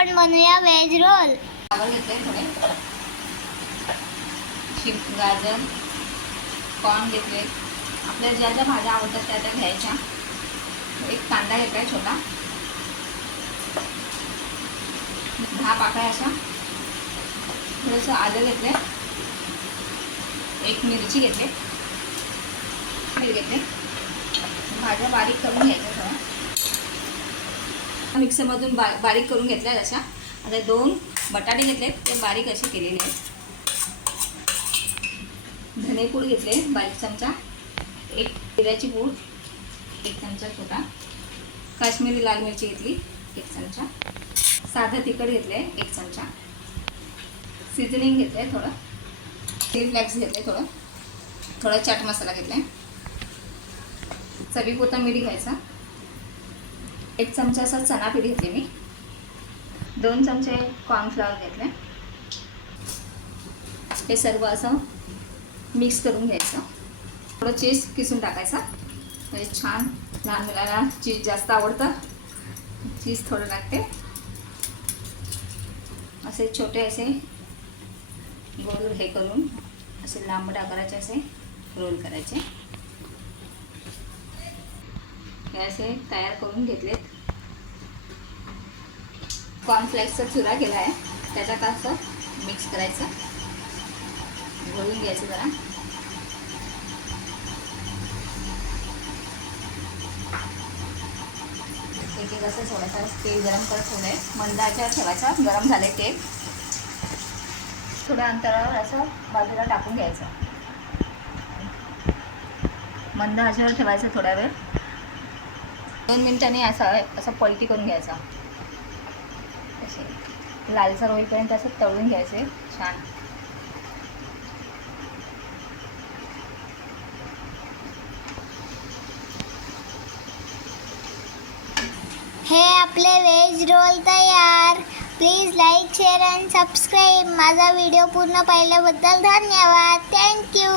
आपण बनवूया veg roll. Flower घेतले थोडे, गाजर, कॉर्न घेतले, आपल्याला ज्या ज्या भाज्या आवडतात त्या त्या घ्यायच्या। एक कांदा घेतलाय छोटा, 10 पाकळ्या अशा, थोडंसं आलं घेतले, एक मिरची घेतली, घेतले, भाज्या बारीक करून घ्यायच्या थोड्या, मिक्सरमधून बारीक करून घेतल्या अशा। आता 2 बटाटे घेतले, ते बारीक असे केलेले आहेत। धनेपूड घेतले बारीक चमचा, एक जिऱ्याची पूड 1 चमचा छोटा, काश्मीरी लाल मिरची घेतली 1 चमचा, साधं तिखट घेतले 1 चमचा, सीझनिंग घेतले थोडं, चिली फ्लेक्स घेतले थोडा चाट मसाला घेतला, चवीपुरता मीठ घ्यायचा, 1 चमचा असा चणा पीठ घेतले मी, 2 चमचे कॉर्नफ्लॉवर घेतले। हे सर्व असं मिक्स करून घ्यायचं। थोडं चीज किसून टाकायचा, म्हणजे छान, लहान मुलांना चीज जास्त आवडतं, चीज थोडं टाकते। असे छोटे असे गोल हे करून असे लांबट आकाराचे असे रोल करायचे। हे असे तयार करून घेतलेत। कॉर्नफ्लेक्सचा चुरा केला आहे, त्याच्यात असं मिक्स करायचं, घोळून घ्यायचं जरा। एक असं थोडासा तेल गरम करत ठेवलंय, मंद आचेवर ठेवायचा, गरम झालंय तेल, थोड्या अंतरावर असं बाजूला टाकून घ्यायचं, मंद आचेवर ठेवायचं थोड्या वेळ, 2 मिनिटांनी असं पलटी करून घ्यायचा, असे लालसर होईपर्यंत असं तळून घ्यायचे छान। हे आपले व्हेज रोल तयार। Please like, share and subscribe. माझा व्हिडिओ पूर्ण पाहिल्याबद्दल धन्यवाद। थँक्यू।